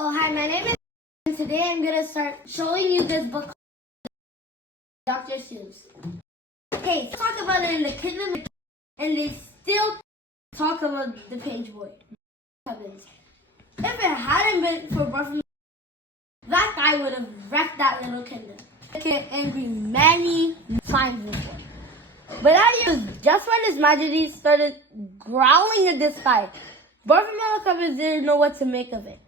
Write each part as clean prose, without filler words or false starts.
Oh, hi, my name is and today I'm going to start showing you this book called Dr. Seuss. Okay, so talk about it in the kingdom and they still talk about the page boy, Cubbins. If it hadn't been for Bartholomew, that guy would have wrecked that little kingdom. He get angry many times before. But that year, just when His Majesty started growling at this guy, Bartholomew Cubbins didn't know what to make of it.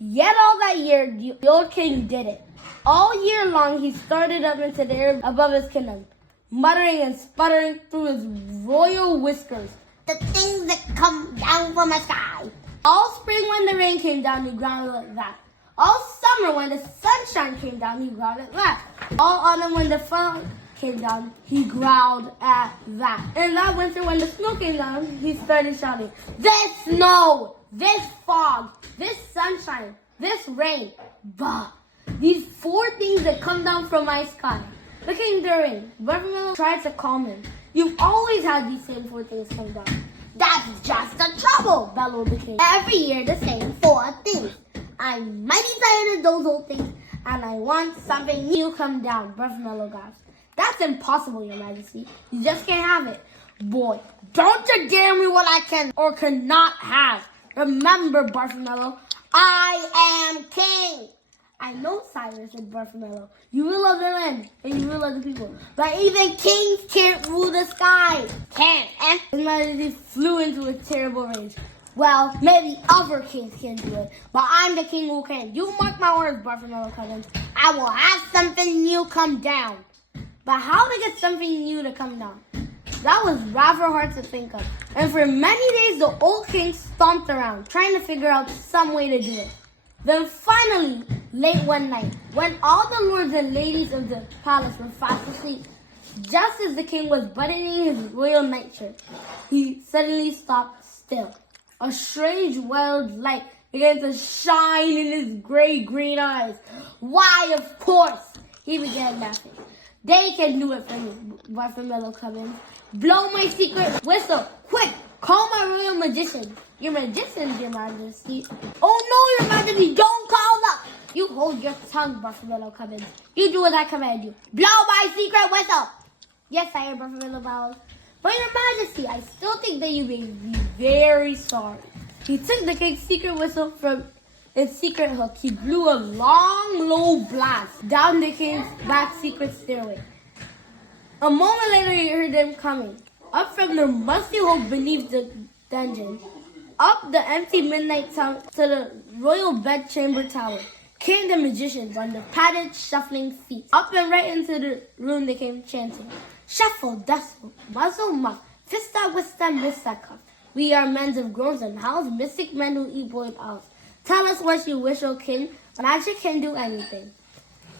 Yet all that year, the old king did it. All year long, he started up into the air above his kingdom, muttering and sputtering through his royal whiskers. The things that come down from the sky. All spring when the rain came down, he growled like that. All summer when the sunshine came down, he growled at that. All autumn when the fog came down, he growled at that. And that winter when the snow came down, he started shouting, "This snow! This fog! This sunshine! This rain! Bah! These four things that come down from my sky." The king during, Bartholomew tried to calm him. "You've always had these same four things come down." "That's just the trouble," bellowed the king. "Every year the same four things. I'm mighty tired of those old things, and I want something new come down," Bartholomew gasped. "That's impossible, Your Majesty. You just can't have it." "Boy, don't you dare me what I can or cannot have. Remember, Bartholomew, I am king." "I know, sire," said Bartholomew. "You rule of the land and you rule of the people. But even kings can't rule the sky." "Can't, eh?" His Majesty flew into a terrible rage. "Well, maybe other kings can do it, but I'm the king who can. You mark my words, Bartholomew Cubbins. I will have something new come down." But how to get something new to come down? That was rather hard to think of. And for many days, the old king stomped around, trying to figure out some way to do it. Then finally, late one night, when all the lords and ladies of the palace were fast asleep, just as the king was buttoning his royal nightshirt, he suddenly stopped still. A strange wild light began to shine in his gray-green eyes. "Why, of course," he began laughing. "They can do it for me, Bartholomew Cubbins. Blow my secret whistle. Quick, call my royal magician." "Your magician, Your Majesty." "Oh no, Your Majesty, don't call them." "You hold your tongue, Bartholomew Cubbins. You do as I command you. Blow my secret whistle." "Yes, sire," Bartholomew bowed. "But Your Majesty, I still think that you may be very sorry." He took the king's secret whistle from its secret hook. He blew a long, low blast down the king's back secret stairway. A moment later, he heard them coming. Up from their musty hole beneath the dungeon, up the empty midnight town to the royal bedchamber tower, came the magicians on their padded, shuffling feet. Up and right into the room they came chanting, "Shuffle, dustle, muzzle, muff, fista, wista, mista, cuff. We are men of groans and howls, mystic men who eat boiled owls. Tell us what you wish, O king. Magic can do anything."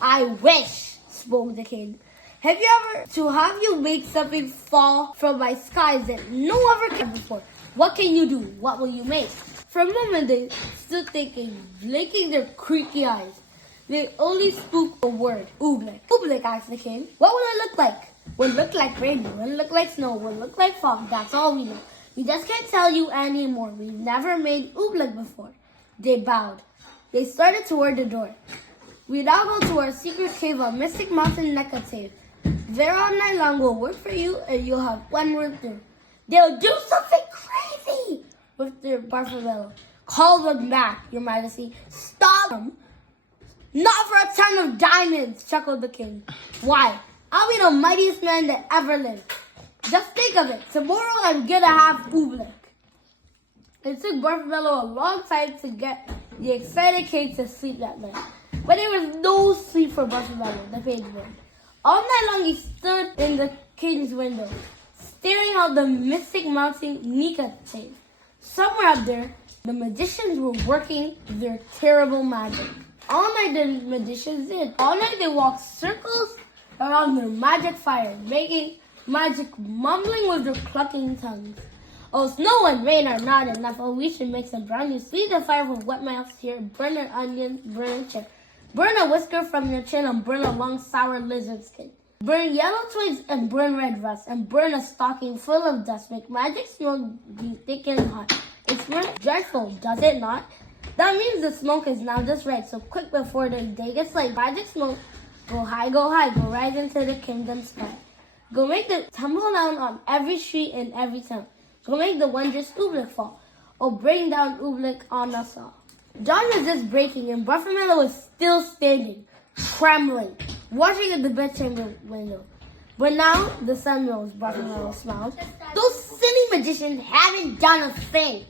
"I wish," spoke the king, have you make something fall from my skies that no other can before. What can you do? What will you make?" For a moment they stood thinking, blinking their creaky eyes. They only spoke a word, "Oobleck." "Oobleck," asked the king. "What will it look like?" "Will look like rain, will look like snow, will look like fog. That's all we know. We just can't tell you anymore. We've never made Oobleck before." They bowed. They started toward the door. "We now go to our secret cave on Mystic Mountain Necatave. There all night long we'll work for you and you'll have one word through." "They'll do something crazy," whispered Bartholomew. "Call them back, Your Majesty. Stop them." "Not for a ton of diamonds," chuckled the king. "Why, I'll be the mightiest man that ever lived. Just think of it. Tomorrow I'm gonna have Oobleck." It took Bartholomew a long time to get the excited king to sleep that night. But there was no sleep for Bartholomew, the page boy. All night long he stood in the king's window, staring out the mystic mountain Necatave. Somewhere up there, the magicians were working their terrible magic. All night the magicians did. All night they walked circles around their magic fire, making magic, mumbling with their clucking tongues. "Oh, snow and rain are not enough. Oh, we should make some brownies. Feed the fire with wet mouths here. Burn an onion, burn a chip. Burn a whisker from your chin and burn a long sour lizard skin. Burn yellow twigs and burn red rust and burn a stocking full of dust. Make magic smoke be thick and hot. It smells dreadful, does it not? That means the smoke is now just right. So quick before the day gets late, magic smoke, go high, go right into the kingdom sky. Go make the tumble down on every street in every town. Go make the wondrous Oobleck fall, or bring down Oobleck on us all. John was just breaking and Bartholomew was still standing, trembling, watching at the bedchamber window. But now the sun rose, Bartholomew smiled. Those silly magicians haven't done a thing.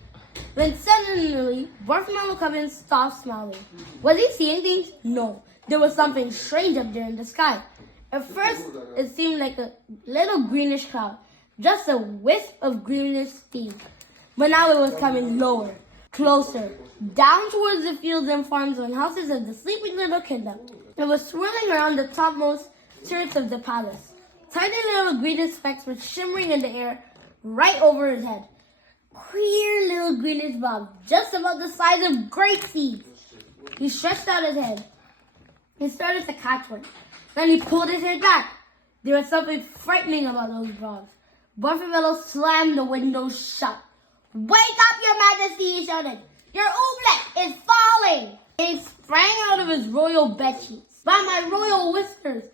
Then suddenly, Bartholomew Cubbins stopped smiling. Was he seeing things? No. There was something strange up there in the sky. At first, it seemed like a little greenish cloud, just a wisp of greenish steam. But now it was coming lower, closer, down towards the fields and farms and houses of the sleeping little kingdom. It was swirling around the topmost turrets of the palace. Tiny little greenish specks were shimmering in the air right over his head. Queer little greenish blobs, just about the size of grape seeds. He stretched out his head. He started to catch one. Then he pulled his head back. There was something frightening about those blobs. Bartholomew slammed the window shut. Wake up, Your Majesty, he shouted. Your Oobleck is falling. He sprang out of his royal bedsheets. By my royal whiskers.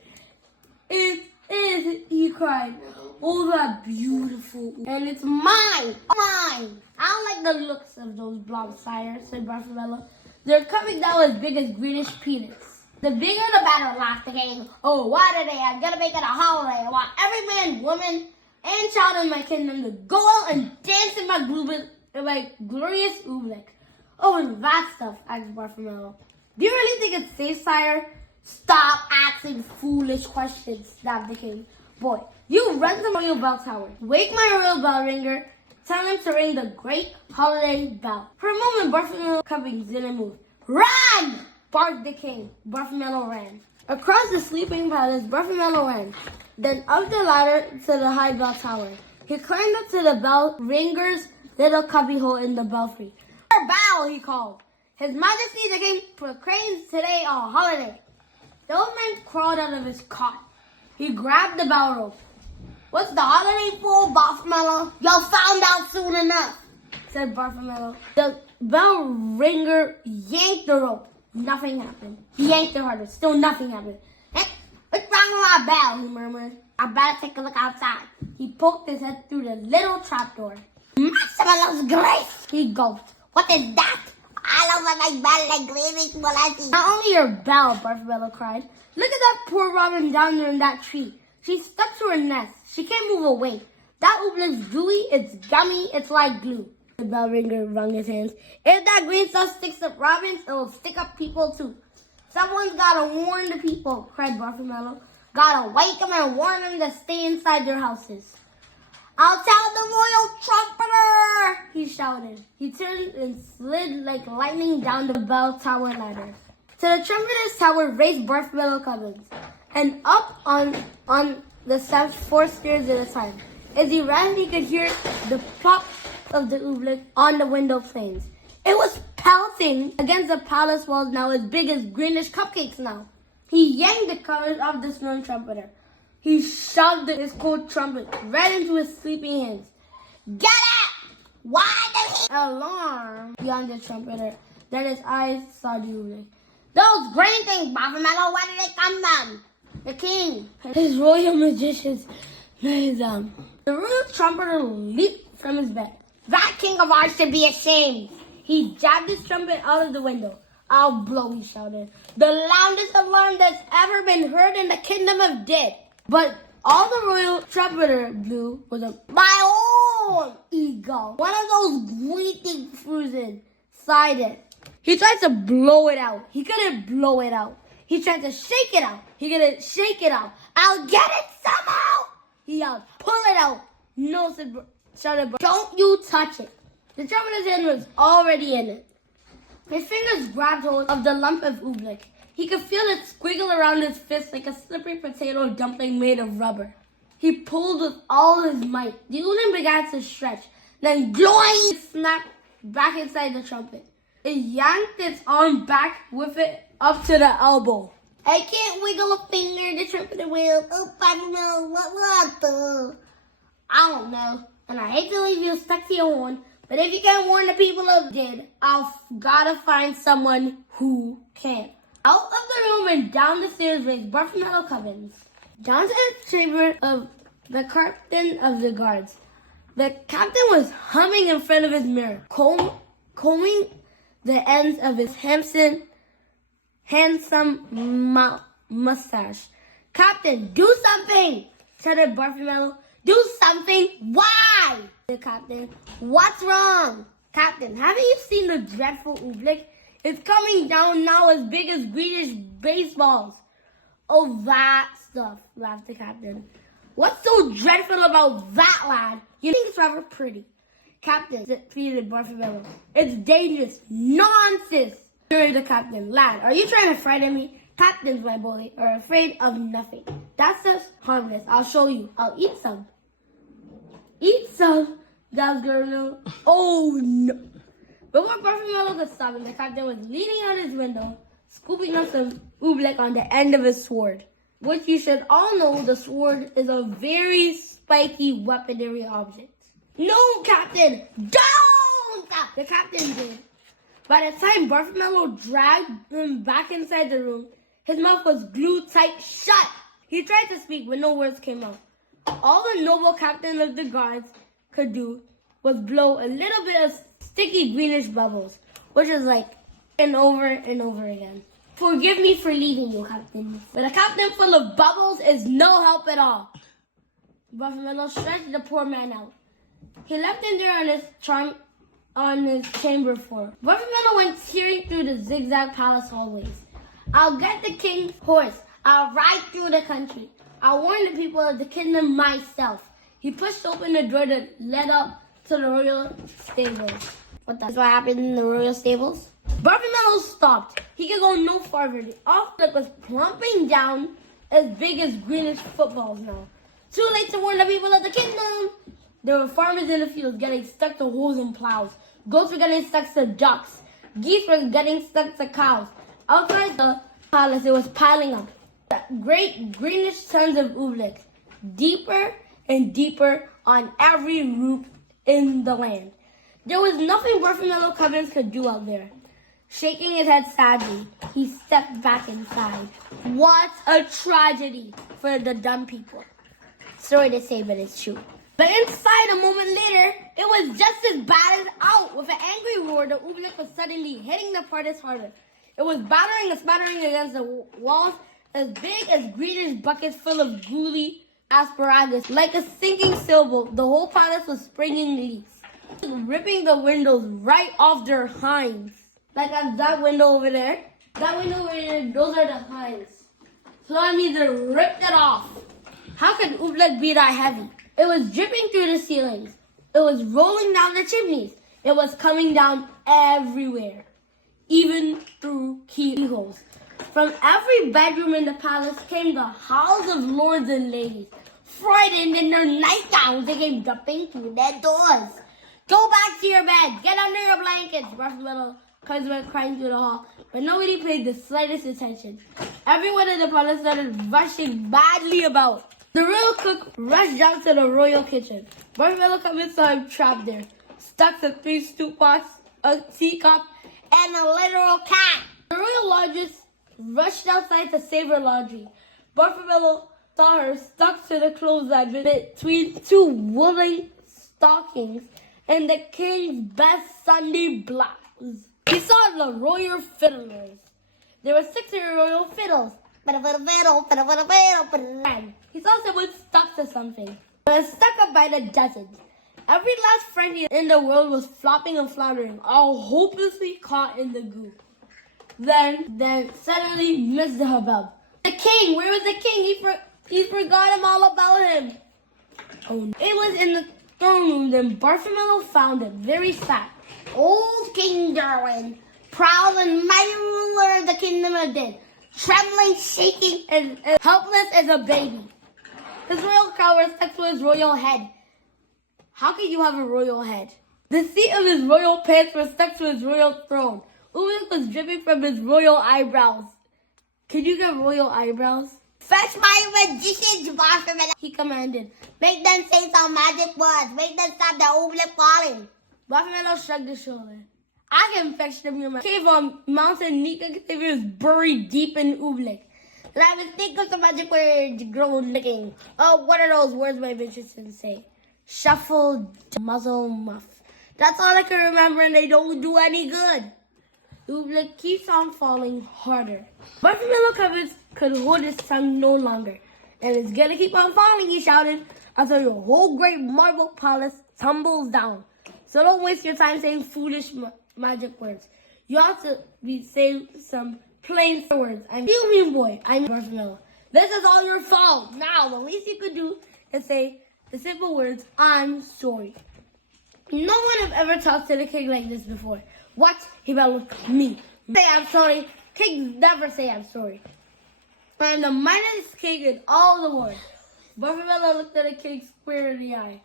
It is, he cried. Oh, that beautiful. And it's mine. Mine. I don't like the looks of those blobs, sire, said Bartholomew. They're coming down as big as greenish peanuts. The bigger the better, laughed the king. Oh, what a day. I'm going to make it a holiday. I want every man, woman, and child in my kingdom to go out and dance in my glorious Oobleck. Oh, and that stuff, asked Bartholomew. Do you really think it's safe, sire? Stop asking foolish questions, snapped the king. Boy, you run to the royal bell tower. Wake my royal bell ringer. Tell him to ring the great holiday bell. For a moment, Bartholomew Cubbins didn't move. Run! Barked the king. Bartholomew ran. Across the sleeping palace, Bartholomew ran. Then up the ladder to the high bell tower. He climbed up to the bell ringer's little cubbyhole in the belfry. Bell, he called. His Majesty the King proclaims today a holiday. The old man crawled out of his cot. He grabbed the bell rope. What's the holiday for, Bartholomew? You'll find out soon enough, said Bartholomew. The bell ringer yanked the rope. Nothing happened. He yanked it harder. Still nothing happened. Hey, what's wrong with my bell? He murmured. I better take a look outside. He poked his head through the little trapdoor. Marshmallow's grace! He gulped. What is that? I love my bell like gleaming molasses. Not only your bell, Bartholomew cried. Look at that poor robin down there in that tree. She's stuck to her nest. She can't move away. That Oobleck's gooey, it's gummy, it's like glue. The bell ringer wrung his hands. If that green stuff sticks up robins, it will stick up people too. Someone's gotta warn the people, cried Bartholomew. Gotta wake them and warn them to stay inside their houses. I'll tell the royal trumpeter, he shouted. He turned and slid like lightning down the bell tower ladder. To the trumpeter's tower raced Bartholomew Cubbins, and up on the steps 4 stairs at a time. As he ran, he could hear the plop of the Oobleck on the window panes. It was pelting against the palace walls now as big as greenish cupcakes now. He yanked the covers off the snoring trumpeter. He shoved his cold trumpet right into his sleeping hands. Get up! Why the alarm? Yawned the trumpeter. Then his eyes saw the Oobleck. Those green things, Bartholomew, where did they come from? The king, his royal magicians, made them. The royal trumpeter leaped from his bed. That king of ours should be ashamed. He jabbed his trumpet out of the window. I'll blow, he shouted. The loudest alarm that's ever been heard in the kingdom of dead. But all the royal trumpeter blew was my own eagle. One of those bleating frozen sighed it. He tried to blow it out. He couldn't blow it out. He tried to shake it out. He couldn't shake it out. I'll get it somehow, he yelled. Pull it out. No, shouted Bert. Don't you touch it. The trumpeter's hand was already in it. His fingers grabbed hold of the lump of Oobleck. He could feel it squiggle around his fist like a slippery potato dumpling made of rubber. He pulled with all his might. The Oobleck began to stretch. Then gloing, it snapped back inside the trumpet. It yanked its arm back with it up to the elbow. I can't wiggle a finger, the trumpeter wailed. Oh, Bartholomew, what will I do? I don't know. And I hate to leave you stuck to your horn, but But if you can't warn the people of dead, I've gotta find someone who can. Out of the room and down the stairs went Bartholomew Cubbins. Down to the chamber of the captain of the guards. The captain was humming in front of his mirror, combing the ends of his handsome mustache. "Captain, do something!" shouted Bartholomew. "Do something? Why?" The captain. "What's wrong?" "Captain, haven't you seen the dreadful Oobleck? It's coming down now as big as greenish baseballs." "Oh, that stuff," laughed the captain. "What's so dreadful about that, lad? You think it's rather pretty." "Captain," pleaded Bartholomew, "it's dangerous. Nonsense!" Shouted the captain. "Lad, are you trying to frighten me? Captains, my boy, are afraid of nothing. That stuff's harmless. I'll show you. I'll eat some." "Eat some?" gasped Bartholomew. "Oh, no." Before Bartholomew could stop him, the captain was leaning out his window, scooping up some oobleck on the end of his sword. Which you should all know, the sword is a very spiky weaponry object. "No, Captain! Don't!" the captain did. By the time Bartholomew dragged him back inside the room, his mouth was glued tight shut. He tried to speak, but no words came out. All the noble captain of the guards could do was blow a little bit of sticky greenish bubbles, which is like and over again. "Forgive me for leaving you, Captain, but a captain full of bubbles is no help at all." Bartholomew stretched the poor man out. He left him there on his chamber floor. Bartholomew went tearing through the zigzag palace hallways. "I'll get the king's horse. I'll ride through the country. I'll warn the people of the kingdom myself." He pushed open the door that led up to the royal stables. That's what happened in the royal stables? Bartholomew stopped. He could go no farther. The Oobleck was plumping down as big as greenish footballs now. Too late to warn the people of the kingdom. There were farmers in the fields getting stuck to hoes and plows. Goats were getting stuck to ducks. Geese were getting stuck to cows. Outside the palace, it was piling up. The great greenish suns of Oobleck, deeper and deeper on every roof in the land. There was nothing Bartholomew Cubbins could do out there. Shaking his head sadly, he stepped back inside. What a tragedy for the dumb people. Sorry to say, but it's true. But inside, a moment later, it was just as bad as out. With an angry roar, the Oobleck was suddenly hitting the parties harder. It was battering and spattering against the walls as big as greenish buckets full of gooey asparagus. Like a sinking sailboat, the whole palace was springing leaks, ripping the windows right off their hinds. Like that window over there. That window over there, those are the hinds. So that means they ripped it off. How could Oobleck be that heavy? It was dripping through the ceilings. It was rolling down the chimneys. It was coming down everywhere, even through keyholes. From every bedroom in the palace came the howls of lords and ladies. Frightened in their nightgowns, they came jumping through their doors. "Go back to your beds. Get under your blankets," Bartholomew Cubbins went crying through the hall. But nobody paid the slightest attention. Everyone in the palace started rushing madly about. The royal cook rushed down to the royal kitchen. Bartholomew Cubbins saw him trapped there, stuck to 3 stew pots, a teacup, and a literal cat. The royal laundress rushed outside to save her laundry. Bartholomew saw her stuck to the clothesline between 2 woolen stockings and the king's best Sunday blouse. He saw the royal fiddlers. There were 6 royal fiddles. He saw someone stuck to something. They were stuck up by the dozens. Every last friend in the world was flopping and floundering, all hopelessly caught in the goo. Then suddenly Mr. Hubbub. The king! Where was the king? He forgot him all about him. Oh no. It was in the throne room. Then Bartholomew found it, very sad. Old King Darwin, proud and mighty ruler of the kingdom of dead, trembling, shaking, and helpless as a baby. His royal crown was stuck to his royal head. How could you have a royal head? The seat of his royal pants was stuck to his royal throne. Oobleck was dripping from his royal eyebrows. Can you get royal eyebrows? "Fetch my magicians, Bartholomew," he commanded. "Make them say some magic words. Make them stop the Oobleck falling." Bartholomew shrugged his shoulder. I can fetch them in my cave on Mountain Nika is buried deep in Oobleck. Let me think of the magic words grow licking. Oh, what are those words my Richardson say? Shuffle, muzzle, muff. That's all I can remember, and they don't do any good. Oobleck keeps on falling harder. Bartholomew Cubbins could hold his tongue no longer. And it's gonna keep on falling, he shouted, until your whole great marble palace tumbles down. So don't waste your time saying foolish magic words. You ought to be saying some plain words. I'm you mean boy. I'm Bartholomew. This is all your fault. Now, the least you could do is say the simple words, I'm sorry. No one have ever talked to the king like this before. What? He bellowed, me. Say I'm sorry. Kings never say I'm sorry. I'm the mightiest king in all the world. Bartholomew looked at the king square in the eye.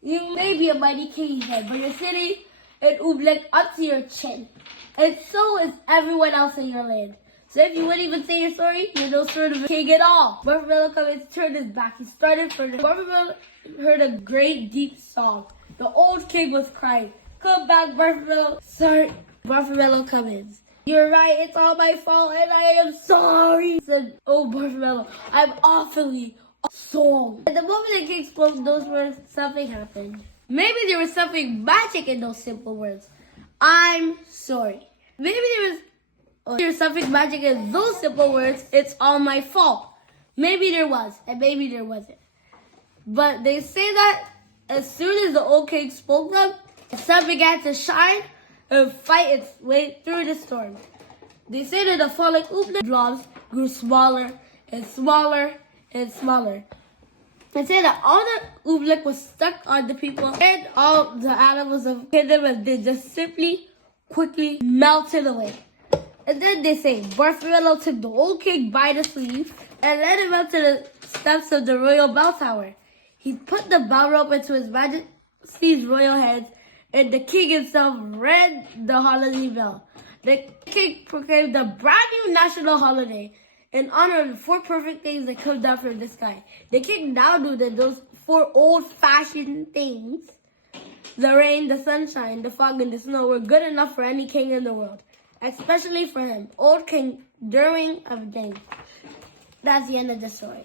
You may be a mighty king, he said, but you're sitting in Oobleck up to your chin. And so is everyone else in your land. So if you wouldn't even say you're sorry, you're no sort of a king at all. Bartholomew Cubbins turned his back. He started further. Bartholomew heard a great deep song. The old king was crying. Come back, Bartholomew. Sorry, Bartholomew Cubbins. You're right, it's all my fault, and I am sorry, he said, oh, Bartholomew, I'm awfully sorry. At the moment the king spoke those words, something happened. Maybe there was something magic in those simple words. I'm sorry. Maybe there was something magic in those simple words. It's all my fault. Maybe there was, and maybe there wasn't. But they say that as soon as the old king spoke them, the sun began to shine and fight its way through the storm. They say that the falling Oobleck blobs grew smaller and smaller and smaller. They say that all the Oobleck was stuck on the people and all the animals of the kingdom, and they just simply, quickly melted away. And then they say Bartholomew took the old king by the sleeve and led him up to the steps of the royal bell tower. He put the bell rope into his majesty's royal hands, and the king himself rang the holiday bell. The king proclaimed a brand new national holiday in honor of the 4 perfect things that come down from the sky. The king now knew that those 4 old-fashioned things, the rain, the sunshine, the fog, and the snow, were good enough for any king in the world, especially for him, old King During of Days. That's the end of the story.